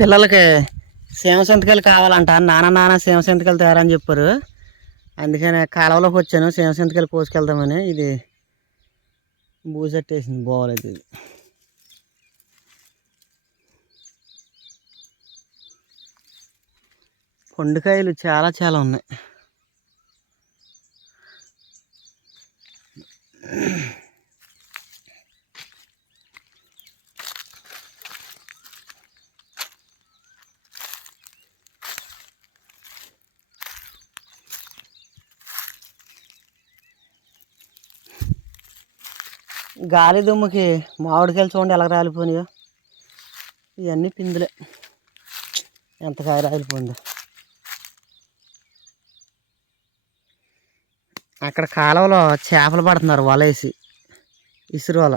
పిల్లలకి సేమ సంతకాలు కావాలంట. నాన్న నాన్న సేమ సంతకాలు తేరని చెప్పారు. అందుకని కాలువలోకి వచ్చాను. సేమ సంతకాలు కోసుకెళ్దామని ఇది బూసెట్టేసింది బాగోలేదు ఇది. పండుకాయలు చాలా చాలా ఉన్నాయి. గాలి దుమ్ముకి మామిడికాయలు చూడండి ఎలా రాలిపోయినాయో. ఇవన్నీ పిందులే. ఎంత కాయ రాలిపోయిందో. అక్కడ కాలువలో చేపలు పడుతున్నారు వల ఇసురు వల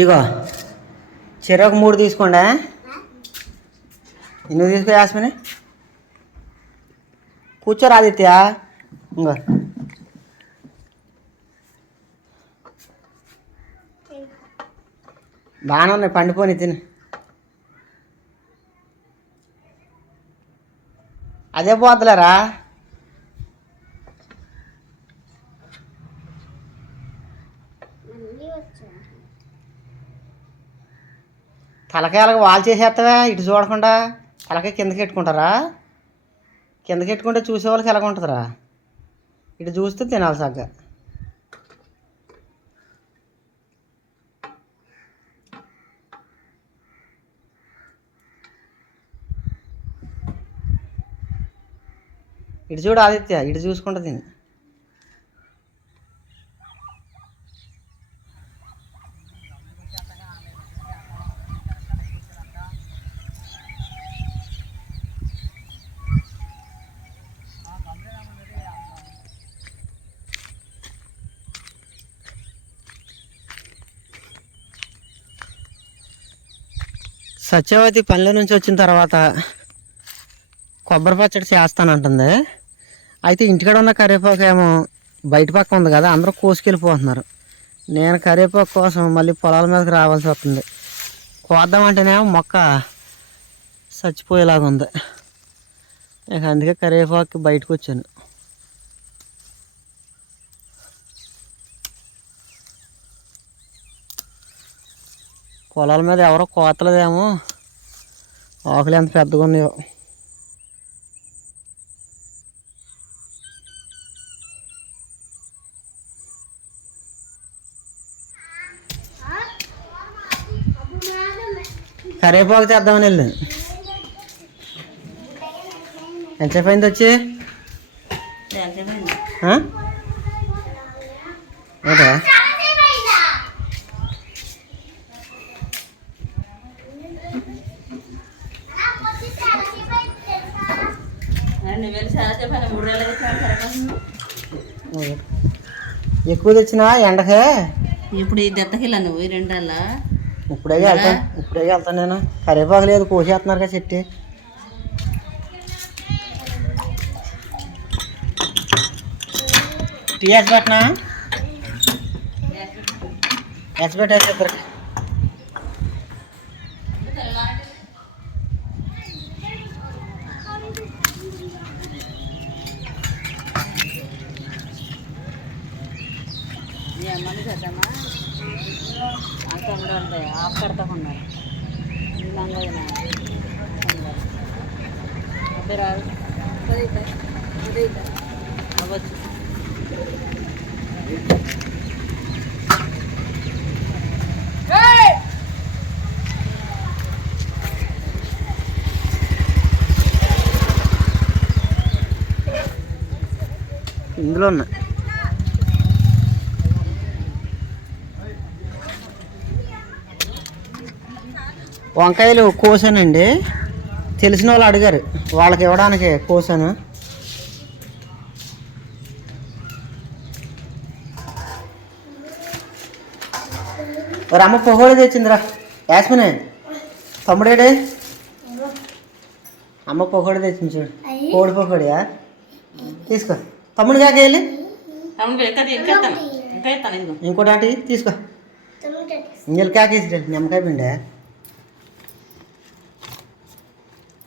ఇగో చెరకు మూడు తీసుకోండి? ఎందుకు తీసుకో యాస్మిని. కూర్చోరా ఆదిత్య ఇంకో బాగానే ఉన్నాయి పండిపోని తిని. అదే పోతలేరా? తలకాయలకు వాల్ చేసేస్తావా ఇటు చూడకుండా తలకాయ కిందకి పెట్టుకుంటారా? కిందకి పెట్టుకుంటే చూసే వాళ్ళకి ఎలాగ ఉంటుందిరా? ఇటు చూస్తే తినాలి సగ్గా ఇటు చూడు ఆదిత్య ఇటు చూసుకుంటా తిని. సత్యవతి పనిలో నుంచి వచ్చిన తర్వాత కొబ్బరి పచ్చడి చేస్తానంటుంది. అయితే ఇంటికాడ ఉన్న కరివేపాకు ఏమో బయట పక్క ఉంది కదా అందరూ కోసుకెళ్ళిపోతున్నారు. నేను కరివేపాకు కోసం మళ్ళీ పొలాల మీదకి రావాల్సి వస్తుంది. కోద్దామంటేనేమో మొక్క చచ్చిపోయేలాగా ఉంది ఇక అందుకే కరివేపాకు బయటకు వచ్చాను. పొలాల మీద ఎవరో కోతలేదేమో. ఆకులు ఎంత పెద్దగా ఉన్నాయో. కరివేపాకు తెద్దామని వెళ్ళాను. ఎక్కువ తెచ్చినా ఎండకే? ఇప్పుడు ఈ దత్తకిలా నువ్వు ఈ రెండల్లా ఇప్పుడే వెళ్తాను ఇప్పుడే వెళ్తాను నేను. కరివేపాకు లేదు కోసేస్తున్నారు కదా చెట్టు. టీ వేసి పెట్టనా? వేసి పెట్టేసి ఇద్దరికి. అవ్వచ్చు ఇందులో ఉన్నా వంకాయలు కోసానండి. తెలిసిన వాళ్ళు అడిగారు. వాళ్ళకి ఇవ్వడానికి కోసాను. మరి అమ్మ పొగోడి తెచ్చిందిరా. యాస్మినే తమ్ముడేడే? అమ్మ పొగోడి తెచ్చింది చూడు. కోడి పొగోడియా? తీసుకో. తమ్ముడు కాక వెళ్ళి. ఇంకోటి ఆంటీ తీసుకో. ఇంజలు కాకేసి నిమ్మకాయ పిండే?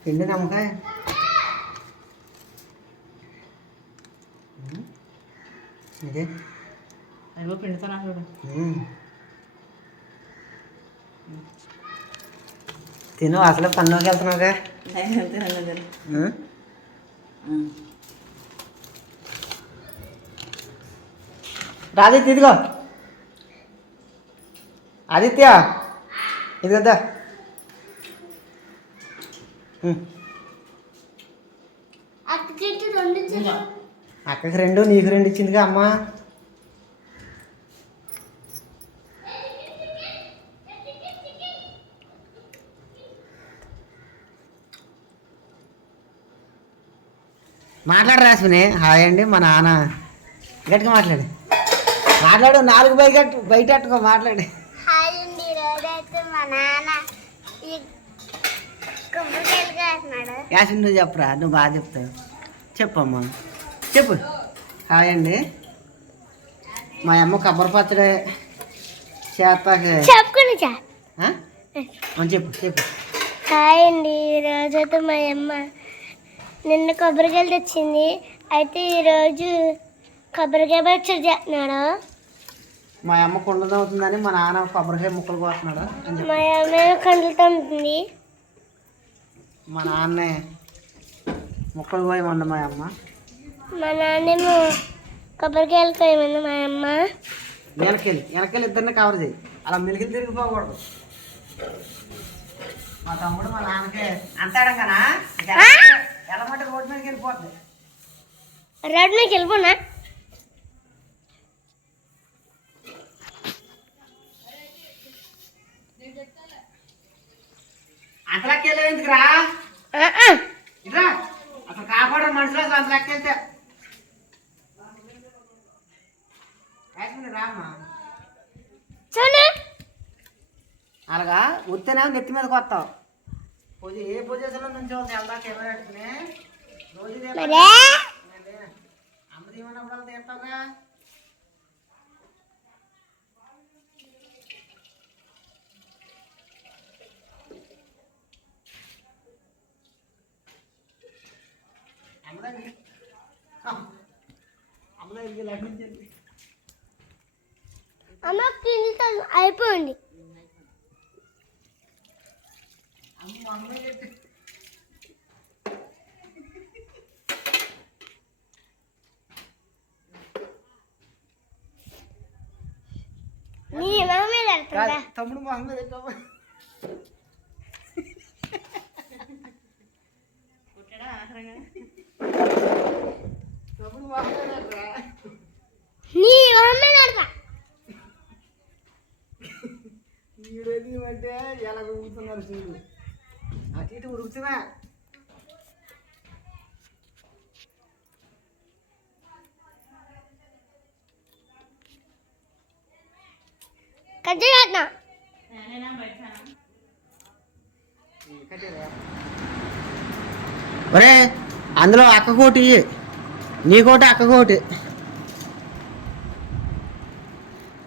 పిండి నిమ్మకాయ. ఇదే. పిండుతాను చూడు. తిను అసలే పనిలోకి వెళ్తున్నావుగా. రాదిత్య ఇదిగో. ఆదిత్య ఇది కదా అక్కకి రెండు నీకు రెండు ఇచ్చిందిగా అమ్మ. మాట్లాడు రాసుకుని. హాయ్ అండి మా నాన్న. గట్టిగా మాట్లాడు. మాట్లాడు నాలుగు బయట బయట అట్టుకో మాట్లాడు. హాయ్ అండి ఈరోజైతే మా నాన్న ఈ కొబ్బరికాయలు కాస్తున్నాడు యాసిన్ నువ్వు చెప్పరా? నువ్వు బాగా చెప్తావు. చెప్పమ్మా. చెప్పు. హాయ్ అండి. మా అమ్మ కొబ్బరి పచ్చడి చేస్తాక. చెప్పు చెప్పు. హాయ్ అండి ఈరోజైతే మా అమ్మ నిన్న కొబ్బరికాయలు తెచ్చింది. అయితే ఈరోజు కొబ్బరికాయ పచ్చడి చేస్తున్నాడు. మా అమ్మ కుండలు అవుతుందని మా నాన్న కొబ్బరికాయ ముక్కలు కోస్తున్నాడు. మా అమ్మ కండ్లతో ఉంటుంది మా నాన్నే ముక్కలు కోయమండి మా అమ్మ. మా నాన్నేమో కొబ్బరికాయలు కోయమంది మా అమ్మ. వెనకెళ్ళి వెనకెళ్ళి ఇద్దరిని కవర్ చేయి. అలా మెలికి తిరిగిపోకూడదు మా తమ్ముడు మా నాన్నకి అంతాడం కదా ఎలా మాట రోడ్డు మీదకి వెళ్ళిపోతుంది రోడ్ మీకు వెళ్ళిపోనా? అంతలాకి వెళ్ళావు ఎందుకు రా ఆ, ఆ. ఇట్రా అసలు కాపాడరు మనుషులు అసలు అంతలాకి వెళ్తే. రామ్మా. అలాగా ఉత్తేనే నెత్తి మీదకి వస్తావు. ఏ పొజిషన్లో నుంచి వెళ్దా కెమెరా పెట్టుకుని. రోజు? అమ్మ తీయమన్నప్పుడు తీస్తావుగా? అమ్మ దగ్గర అమ్మ దగ్గరికి లడ్డు అమ్మ అయిపోయింది. అమ్మ అమ్మ చెప్పి నీ మామే వెళ్తుందా కాదు, తమ్ముడు మా అమ్మ చెప్పావు పుట్టాడా ఆఖరంగా తమ్ముడు మా అమ్మ చెప్పరా నీ మామే వెళ్తా ఈడేది అంటే ఇటు ఉరుకుతున్నా కట్ చేస్తున్నా ఒరే అందులో అక్క కోటి. ఇయ్యి. నీ కోటి అక్క కోటి.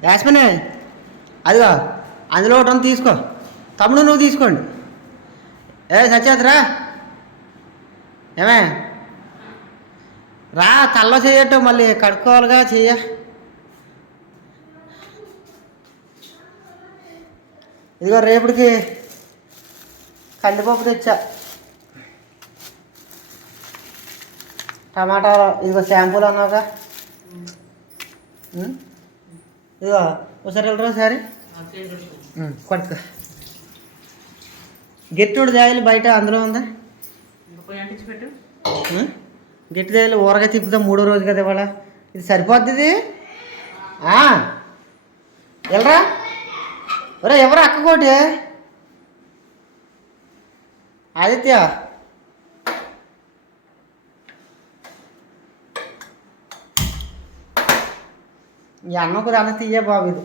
యాస్మినే అదిగో అందులో ఒకటి తీసుకో. తమ్ముడు నువ్వు తీసుకోండి. ఏ సత్యాత్ రా. ఏమే? రా తల్లో చేయట్టు మళ్ళీ కడుక్కోవాలిగా చెయ్య. ఇదిగో రేపటికి కందిపప్పు తెచ్చా. టమాటాలు ఇదిగో షాంపూలు అన్నావుగా? ఇదిగో ఒకసారి. వెళ్ళరా ఒకసారి కొడుకు గట్టిడు దాయలు బయట అందులో ఉందా? గట్టి దాయలు ఊరగా తిప్పుతాం మూడో రోజు కదా ఇవాళ. ఇది సరిపోద్ది. వెళ్ళరా ఒరే ఎవరు అక్క కోటి? ఆదిత్య? ఈ అన్నకు దాన్ని తీయే బాబు ఇది.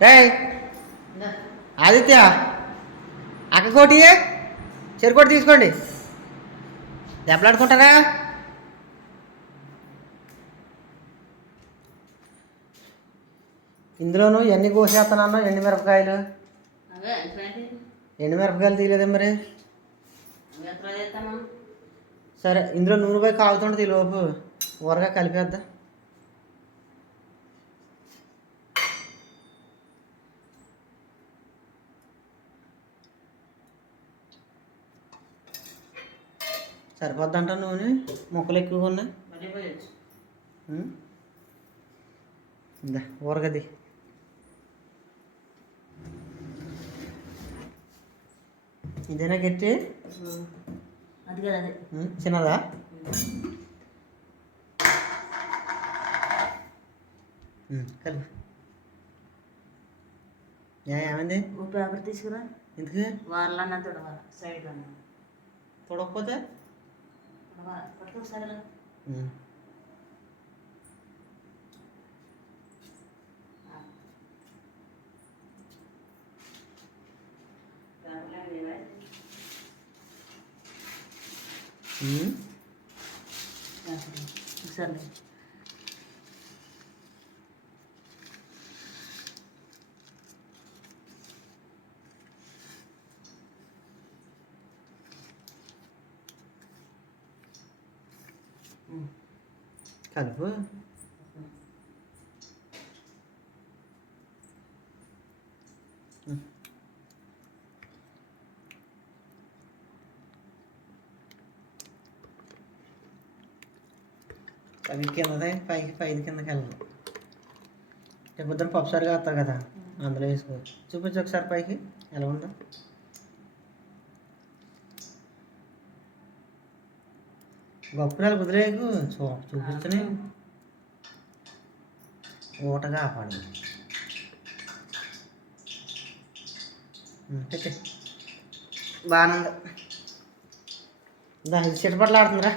రే ఆదిత్య అక్క కోటి చెరుకోటి తీసుకోండి. దెబ్బలాడుకుంటారా? ఇందులోనూ ఎన్ని కోసేస్తున్నాను ఎండు మిరపకాయలు? ఎండు మిరపకాయలు తీయలేదే మరి? సరే ఇందులో నూనె పోయి కాగుతుంటుంది లోపు. ఊరగా కలిపేద్దా. సరిపోద్దంట నూనె? మొక్కలు ఎక్కువగా ఉన్నాయి? ఇందా ఊరగది. ఇదేనా గట్టి? చిన్నదా? ఉం, కలుపు. ఏ, ఏమైంది? ఓ పేపర్ తీసుకురా. ఎందుకు? వాళ్ళన్న తుడవాలి. సైడ్ అన్న. చూడకపోతే Hmm. Hmm. Nah, hmm? bisa nih. కలుపు. అవి కిందదే పైకి పైకి కిందకి వెళ్ళదు రేపు పొద్దున పప్పుసారిగా వస్తావు కదా? అందులో వేసుకో చూపించు ఒకసారి పైకి ఎలా ఉందో గొప్పరాలు కుదిరేకు చూ చూపిస్తూనే ఊటగా ఆపాడు. ఉం, పెట్టే బాగానే ఉంది ఇది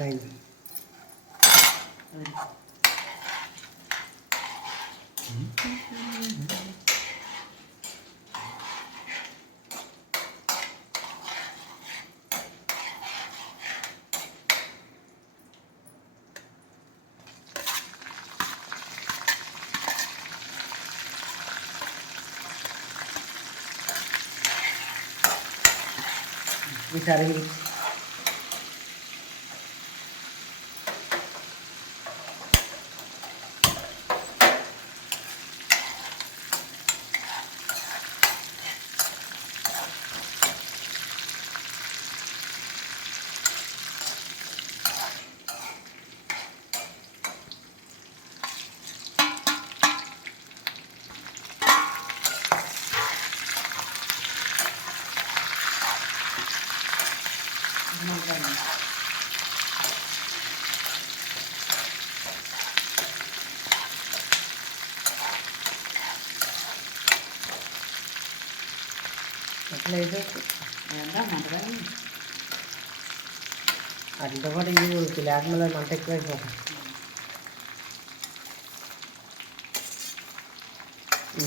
Vem. Vou. మంటదని వాటితో పాటు ఇవి ఉడికి లేకుండా మంట ఎక్కువ అయిపోతుంది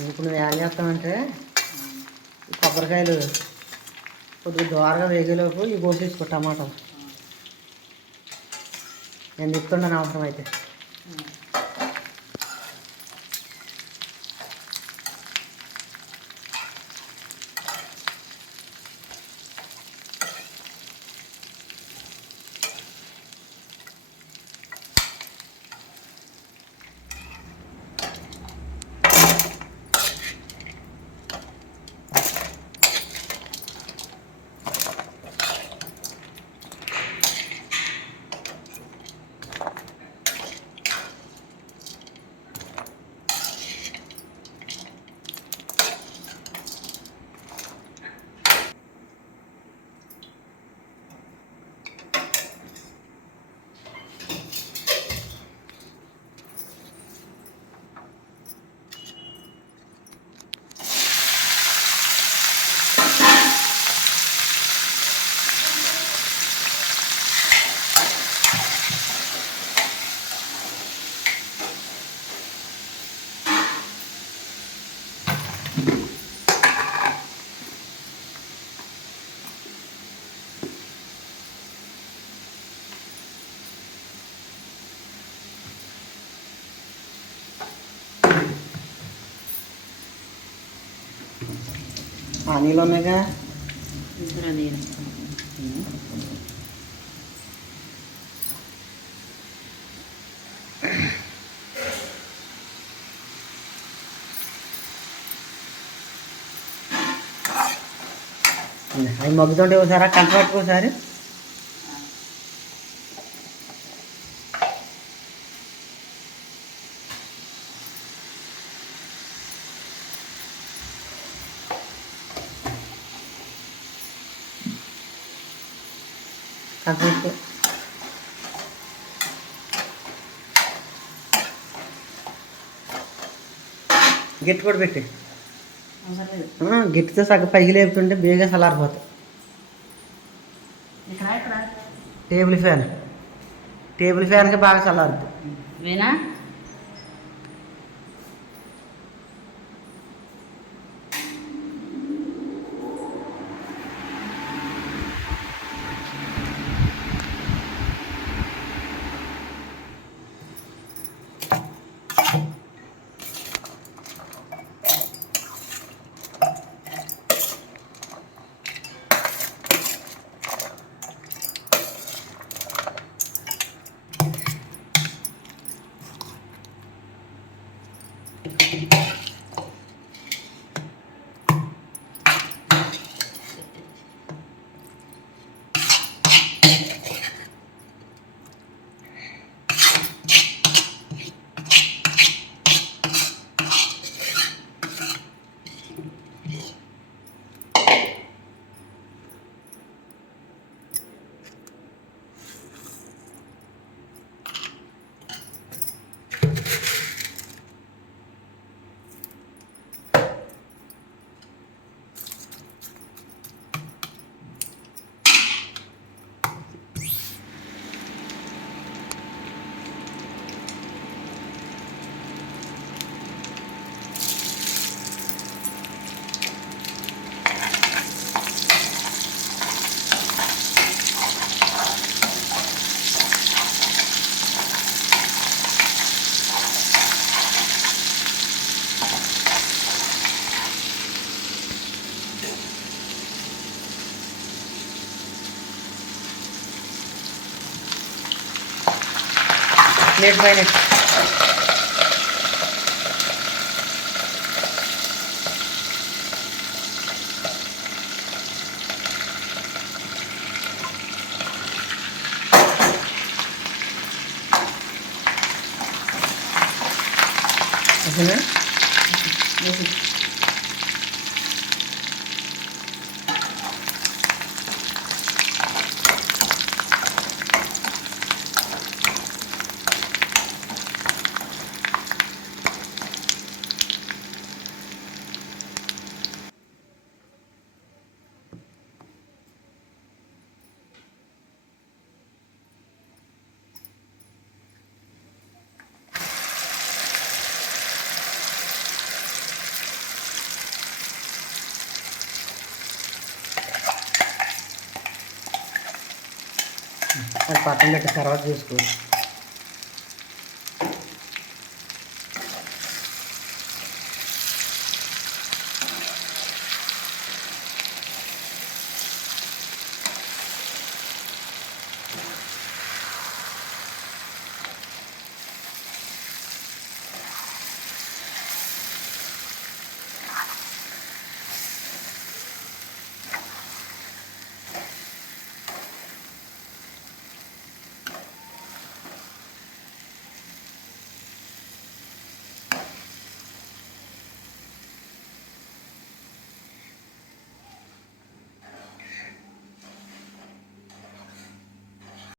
ఇప్పుడు నువ్వు ఏం చేస్తామంటే కొబ్బరికాయలు కొద్దిగా దోరగా వేగేలోపు ఇవి కోసేసుకో టమాటాలు. నేను చెప్తున్నాను అవసరం అయితే ఆ నీళ్ళు ఉన్నాయిగా ఇద్దరు నేను అవి మగ్గుతుంటే ఒకసారి కంట పట్టుకోసారి గట్టి కూడా పెట్టి. గట్టితో సగం పైకి లేపుతుంటే బేగా ఇక్కడ టేబుల్ ఫ్యాన్. టేబుల్ ఫ్యాన్కి బాగా చల్లారుద్ది লেট বাই লেট এখানে అది పక్కన పెట్టి తర్వాత చూసుకోవచ్చు.